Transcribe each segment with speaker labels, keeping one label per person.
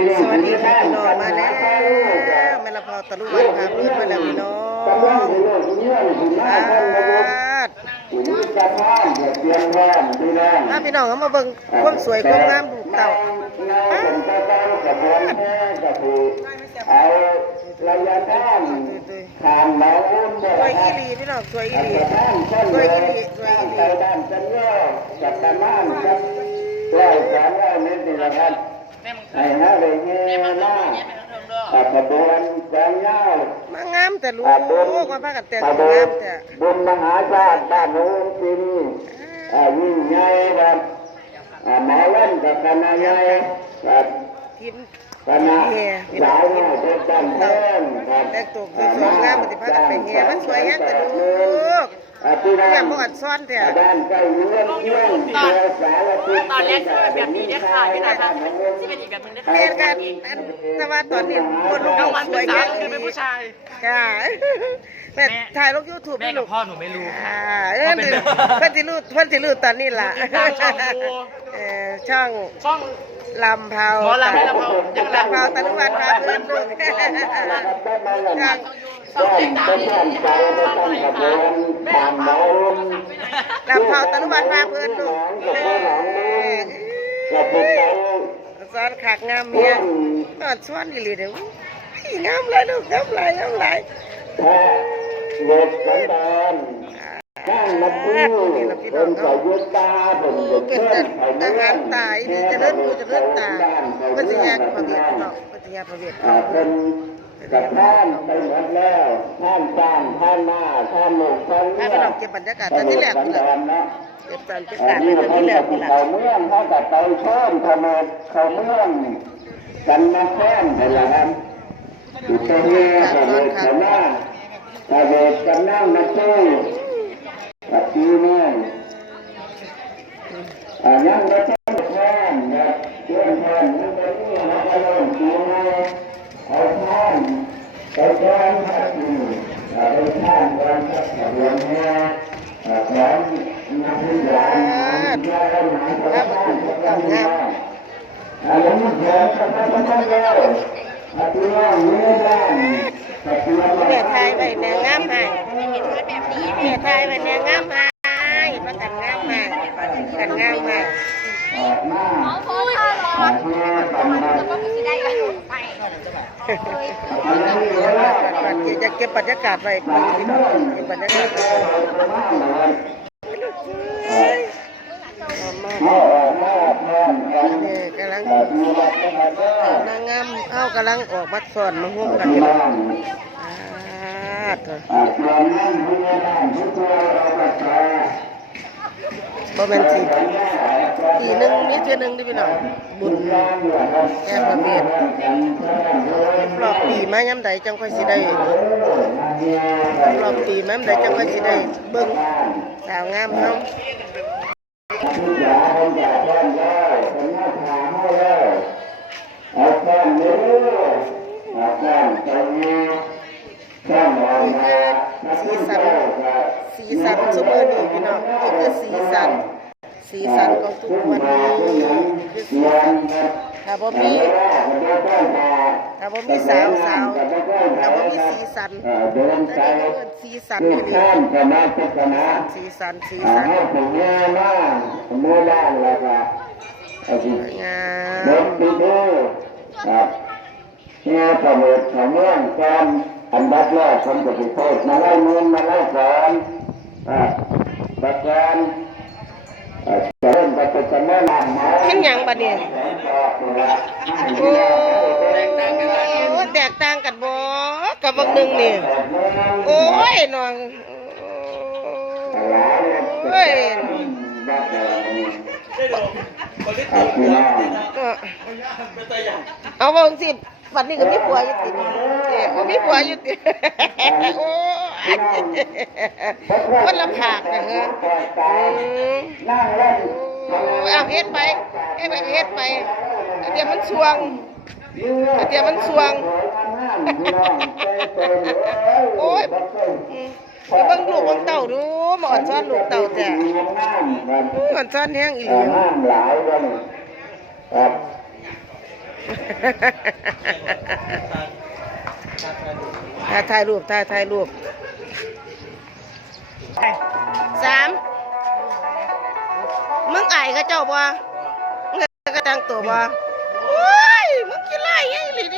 Speaker 1: สวัสดีค่ะพี่น้องมาแล้วแม่ละพอตะลุวันพาเพื่อนมาแล้วพี่น้องครับถ้าพี่น้องเขามาเบิ่งความสวยความงามดูเต่าสวยอีหลีพี่น้องสวยอีหลีสวยอีหลีสวยอีหลี
Speaker 2: ให้ฮะเลยเงี้ยมาขับขบวนแสงเงามา
Speaker 1: งามแต่ลูกมาพากันแต่ง
Speaker 2: ขบ
Speaker 1: ตัว
Speaker 2: ว
Speaker 1: งานมแต่
Speaker 2: บุญมหาชาติบ้านโน้นปีนี้อ่ายิ่งใหญ่ครับอ่าหมอเล่นกับคณะใหญ่กับ
Speaker 1: ทีม
Speaker 2: คณะ
Speaker 1: แห่พี่น้
Speaker 2: สา
Speaker 1: อง
Speaker 2: วเนี่ยจะจำเพิ่มครับ
Speaker 1: แต่งตัวสวยๆงามปฏิภาณกันไปแห่มันสวยแฮงแต่ลูก
Speaker 2: อ่าพี่น้อ
Speaker 1: เนี่ย
Speaker 2: ง
Speaker 1: พวกอันซ่อนแต่
Speaker 2: ด้านใกล้เมืองเมืองเมืองสารทิศ
Speaker 3: ตอนแรกคือแบบนี้เนี่ยค่ะพี่นะคะที่เป็นอีกแบบนึงนะคะ
Speaker 1: เรียนกันอันแต่ว่าตอนนี้คนลูก
Speaker 3: กลางวัน
Speaker 1: ส
Speaker 3: เป็
Speaker 1: วย
Speaker 3: น
Speaker 1: แฮ
Speaker 3: สาว
Speaker 1: ง
Speaker 3: คือเป็นผู้ชาย
Speaker 1: ค่ะแม่ถ่ายลงยูทูบ
Speaker 3: แม่
Speaker 1: ให้
Speaker 3: กั
Speaker 1: ลู
Speaker 3: บ
Speaker 1: ก
Speaker 3: พ่อหนูไม่รู้
Speaker 1: อ่าเออหนึ่งเพิ่นสิรู้เพิ่นสิรู้ตอนนี้ล่ะ
Speaker 3: ติดตามช่องดู
Speaker 1: เออช่อง
Speaker 3: ช่อง
Speaker 1: ลำเผา
Speaker 3: หมอลำให้ลำเผายังลำ
Speaker 1: ลำเผาตะลุวันพาเพื่อนลูก ช่อง
Speaker 2: ต้องต้องตั้งใจต้องตั้งขบวนตามหมอลำ
Speaker 1: เผาตะลุวันพาเพื่อนลูกสอนขากงามเมียนอนสวนอีหลีเด้ออุ๊ยงามเลยลูกงามหลยงามหลย
Speaker 2: หลบสันดานข้างมาพูดคนส่ยุตา
Speaker 1: เป็น
Speaker 2: เชื่อ
Speaker 1: แต่
Speaker 2: มไข่
Speaker 1: อา
Speaker 2: มื
Speaker 1: หา
Speaker 2: อ
Speaker 1: รงตายนี่เจะเลิ่นดูจะเลิ่นตาเพิ่นสิแยกพระเวทเนาะเพิ่นสิแยกพระเวท
Speaker 2: อ่าเป็น กับท่านไปหมดแล้วท่านจานท่านหน้าท่านหมุกท่าน
Speaker 1: ถ้า
Speaker 2: เนื้
Speaker 1: ไป
Speaker 2: อ
Speaker 1: ลองเก็บบรรยากาศตอนที่แรก
Speaker 2: สัน
Speaker 1: นี่แหละ
Speaker 2: ดานนะ
Speaker 1: เก็บตอนที่
Speaker 2: อั
Speaker 1: กานร
Speaker 2: นี้
Speaker 1: ตอน
Speaker 2: เขา
Speaker 1: ที่แร
Speaker 2: จะ
Speaker 1: ก
Speaker 2: ติ
Speaker 1: นี่
Speaker 2: ด
Speaker 1: แหละ
Speaker 2: เขาเมืองเขากับไปเชิญเขาเมืองเขาเมืองกันมาแค้นไปละครับอยู่ตรงนี้เขาเวทเขาหน้าเขาเวทกันนั่งมาสู้กับทีนี่อ่ายังไม่ต้องแค้นนะเพื่อนแค้นนั่นเป็นนี่นะเขาเริ่มทีนี่เอาแค้นไปแค้นพัดอยู่อ่าไปแค้นวันพัดขบวนแห่อ่าของนักวิญญาณนักวิญญาณหมายความว่าต้องงามอายุเยอะก็ต้องต้องเยอะอายุน้อยเยอะบ้างอายุน้อย
Speaker 1: แม่ทายไว้แนงงามให้แม่ทายไว้แนงงามให้ประกันงามให้กันงามให้
Speaker 2: ออกมา
Speaker 4: พูดค่ะรอ
Speaker 2: อายุต่ำมา
Speaker 4: ก็สิได้กันไป
Speaker 2: อยุเยอะ
Speaker 1: จะเก็บบรรยากาศไว้พี่น้องเก็บบรรยากาศไว้มาก
Speaker 2: พ่อแม่แม่กัน
Speaker 1: นี่กำลัง
Speaker 2: มีวัดนา
Speaker 1: งงามเอากำลังออกมาสอนมาห่มกันอ
Speaker 2: องง
Speaker 1: อ่าตัว
Speaker 2: อาจารย์นั่งผู้ใหญ่บ้านผู้ช่วยเราก็จะ
Speaker 1: บ่แม่นสิทีหนึงมีเทื่อหนึงดิพี่น้องบุญแก้ประเวทรอบปี มายามใดจังค่อยสิได้รอบปีมายามใดจังค่อยสิได้เบิ่งสาวงามเฮา
Speaker 2: ทุกอย่างผมจะแจ้งได้ผมมาถามให้องสีสัน
Speaker 1: สีสันซุมื้อร์นี้พี่น้องนี่คือสีสันสีสันของทุกวันนี้คือสีสันถ้าบ่มี ถ้าบ่มีสาวสาวถ้าบ่มีสีสัน
Speaker 2: เดิน
Speaker 1: แต่
Speaker 2: ไป
Speaker 1: นี่เอิ้นสีสัน
Speaker 2: ที่
Speaker 1: นี่
Speaker 2: ข้ามคณะพัฒนา
Speaker 1: สีสันสี
Speaker 2: อ่า
Speaker 1: สัน
Speaker 2: ให้ผมแย่มากเมื่อด้านแล้วก็เอาสิ
Speaker 1: สวยงา
Speaker 2: เด็ก
Speaker 1: ม
Speaker 2: ปีดูครับเนี่ยประเมินของเมืองการอันดับแรกผมจะไปโทษมาไล่เมืองมาไล่สอนอ่าประการอ่าจะเริ่มไปเป็นแม่นำหมอ
Speaker 1: เห็นหยังบัดนี้โอ้โห แตกต่างกันบ่กับบางหนึ่งนี่ โอ้ยน้องโอ้ยเอาบ่จังสิวันนี้ก็มีผัวอยู่ติเอ้บ่มีผัวอยู่ติโอ้ยคนลำบากนะฮะอืม
Speaker 2: นั่งเล่น
Speaker 1: เอาเฮ็ดไปเฮ็ดไปเฮ็ดไปอันเดียวมันสวง เดียวมันสวง โอ้ยอืมไปเบิ่งลูกเบิ่งเต่าดูมาอ่อนซ้อนลูกเต่าแต่อื้ออ่อนซ้อนแห้งอีหลี
Speaker 2: ห้ามหลายวันครับ
Speaker 1: ถ่ายถ่ายรูปถ่ายถ่ายรูปสามมึงไอ้เขาเจ้าบ่มึงก็แต่งตัวบ่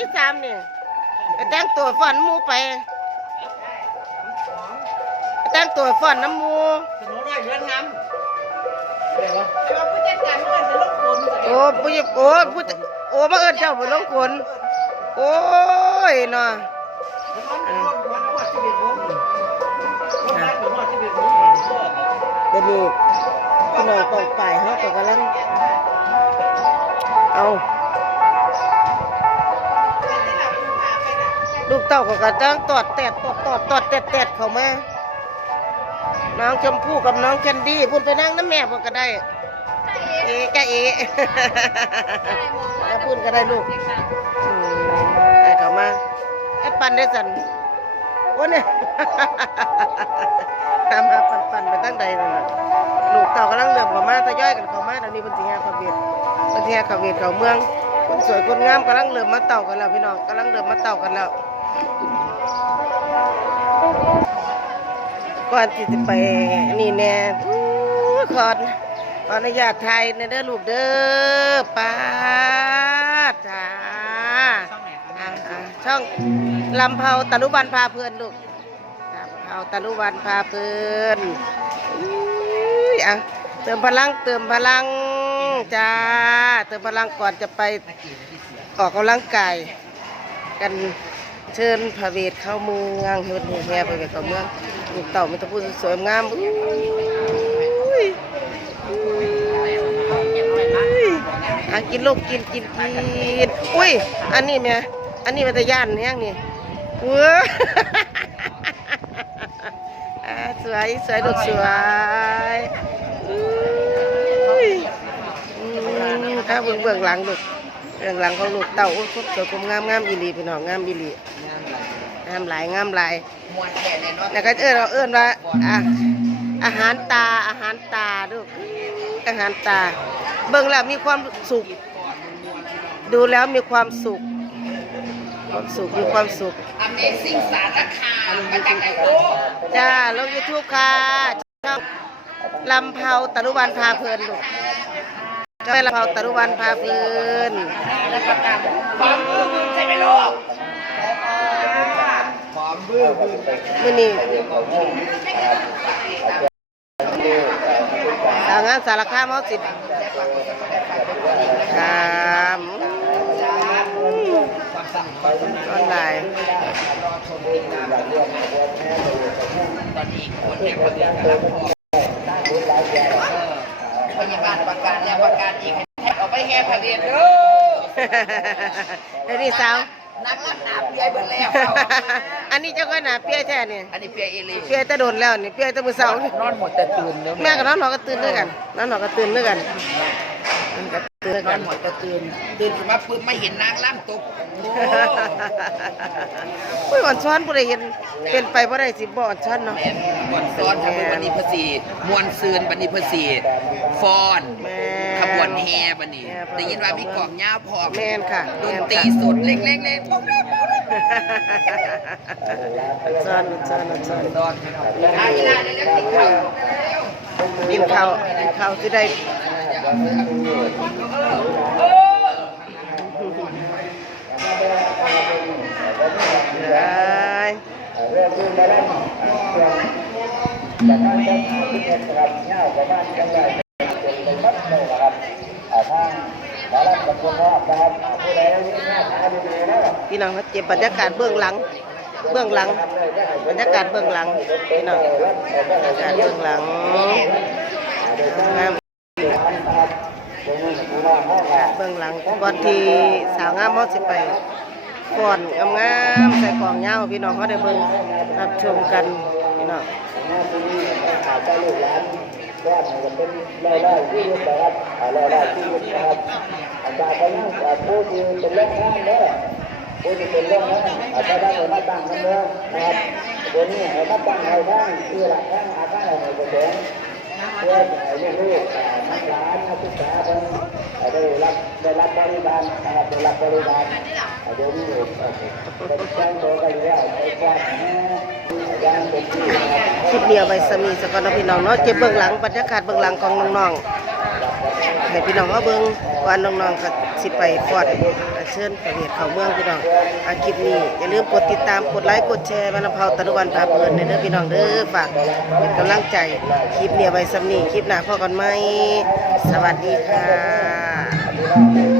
Speaker 1: ที่สามเนี่ยไปแต่งตัวฝันหมูไปไป แต่งตัวฝันน้ำหมู
Speaker 3: สนุนหน่อยเลื่อนน้ำแต่ว่าผู้จัดการเมื่อจะลงคน
Speaker 1: โอ้ผู้หญิงโอ้ผู้จะโอ้มาเอิญเจ้าบุญลงคนโอ้ยเนาะเดี๋ยวนี้พี่น้องกองป่ายเขาก็กำลังเอา เต้าก็กำลังตอดแตดตอดตอดตอดแตดแตดเข้ามาน้องชมพู่กับน้องแคนดี้พูดไปนั่งน้ำแม่พวกก็ได้ เอ๋กะเอ๋แล้วพูดก็ได้ลูกอืมไอ้เข้ามาไอ้ปันได้สันโอ้เนี่ยตามหาปันปันไปตั้งใดนั่นน่ะลูกเต่ากำลังเริ่มเข้ามาทยอยกันเข้ามาตอนนี้เป็นสิงหาขาวเวียดเป็นสิงหาขาวเวียดเขาเมืองคนสวยคนงามกำลังเริ่มมาเต่ากันแล้วพี่น้องกำลังเริ่มมาเต่ากันแล้ว ก่อนที่จะไปนี่แน่ขอขออนุญาตไทยในเด้อลูกเด้อป้าจ้าช่องลำเผาตะลุบันพาเพื่อนลูกลำเผาตะลุบันพาเพื่อนอะเติมพลังเติมพลังจ้าเติมพลังก่อนจะไปออกกำลังกายกันเชิญพระเวทเข้าเมืองเฮือนแห่พระเวทเข้าเมือง ลูกเต่ามีแตะพูดสวยงามอุ้ยอะกินลูกกินกินกินอุ้ย อันนี้แม่อันนี้มันจะย่านแห้งนี่เว้อสวยสวยลูกสวยอุ้ยถ้าเบื้องเบื้องหลังลูกเบื้องหลังของลูกเต่าโอ้ยสวยงามงามอีหลีพี่น้องงามอีหลีงามหลายงามหลาย
Speaker 3: มวนแก่ในรถ
Speaker 1: แล้วก็เอิ้นเราเอิ้นว่าอะอาหารตาอาหารตาลูกอาหารตา เบิ่งแล้วมีความสุข ดูแล้วมีความสุข ความสุขมีความสุข
Speaker 3: Amazing สารคามมาจากไหนโอ้
Speaker 1: จ้าลงยูทูบค่ะช่องลำเผาตะลุวันพาเพลินลูกก็ลำเผาตะลุวันพาเพลิน
Speaker 3: ความมือใช่ไหมลูก
Speaker 1: มื้อนี้สาวงานสารคามเฮาสิครับออนไลน์
Speaker 3: ตอนนี้คนแห่ประกาศกำลังพอพยาบาลประกาศแล้วประกาศอีกให้ออกไปแห่พระเวทเด้อ
Speaker 1: เดี๋ยวนี้สาว
Speaker 3: นักลักหนาเปียเบิดแล้ว
Speaker 1: อันนี้เจ้าก็หนาเปี้ยแท้เนี่ย
Speaker 3: อันนี้เปียเอลี
Speaker 1: เปี้ยแตะโดนแล้วนี่เปี้ยแตะมือเสาร์นี่
Speaker 3: นอนหมดแต่ตื่นแล้ว
Speaker 1: แม่กับน้องหนอก็ตื่นด้วยกันน้องหนอก็ตื่นด้วยกันมันก็ตื่นด้วย
Speaker 3: นอ
Speaker 1: กันน
Speaker 3: หมดแต่ตื่นตื่นขึ้นมาปุ๊บไม่เห็นนางล่ำตกโอ้
Speaker 1: อุ้ยอ่อนช้อนผู้ใดเห็นเป็นไปบ่ได้สิบ่อ่อนช้อนเนาะ
Speaker 3: แม่มวนซ้อนทำเป็นบันนี้ภาษีมวนซืนบันนี้ภาษีฟอน
Speaker 1: แม่
Speaker 3: ขบวนแห่บันนี้ได้ยินว่ามีกล่องยาวพร้อม
Speaker 1: แม่นค่ะ
Speaker 3: ด
Speaker 1: แม่
Speaker 3: น
Speaker 1: น
Speaker 3: ตรี
Speaker 1: ค่ะ
Speaker 3: สดเล็กๆเลยพวกนี้
Speaker 1: ช้อนช้อนช้อน
Speaker 3: ตอนอาอีลาเนี่ยติดเขา
Speaker 1: กินข้าวกินข้าวที่ได้ได้ พี่น้องเขาเก็บบรรยากาศเบื้องหลัง เบื้องหลัง บรรยากาศเบื้องหลัง พี่น้องบรรยากาศเบื้องหลังงามเบื้องหลังก่อนที่สาวงามเขาสิไปก่อนงามใส่กล่องเหย้าพี่น้องเขาได้เบิ่งรับชมกันพี่น้อง
Speaker 2: อาจจะลูกหนว่ามันเป็นรายได้ที่ยุติครับรายได้ที่ยุติครับอาจารย์ก็ยังผู้ที่เป็นเรื่องงานเด้อผู้ที่เป็นเรื่องงานอาจารย์ได้มาตั้งนั่นเด้อนะครับตัวนี้ให้มาตั้งให้ทั้งที่หลักการอาคารอะไรก็เด้อ เพื่อให้ลูกนักหลานนักศึกษาเป็นได้รับได้รับบริการนะครับได้รับบริการเดี๋ยวนี้เป็นแจ้งโดยกันแล้วไปแจ้งค
Speaker 1: ลิปเดียวไว้สมีสกอนพี่น้องเนาะเจ็บเบื้องหลังบรรยากาศเบื้องหลังของน้องๆ ให้พี่น้องมาเบิ้งวันน้องๆก็สิไปฟอดเชิญประเวทเขาเมืองพี่น้องอาคลิปนี้อย่าลืมกดติดตามกดไลค์กดแชร์บรรพเผาตะลุวันพาเพลินเด้อพี่น้องเด้อฝากเป็นกำลังใจคลิปเดียวไว้สำนีคลิปหน้าพ่อกันไหมสวัสดีค่ะ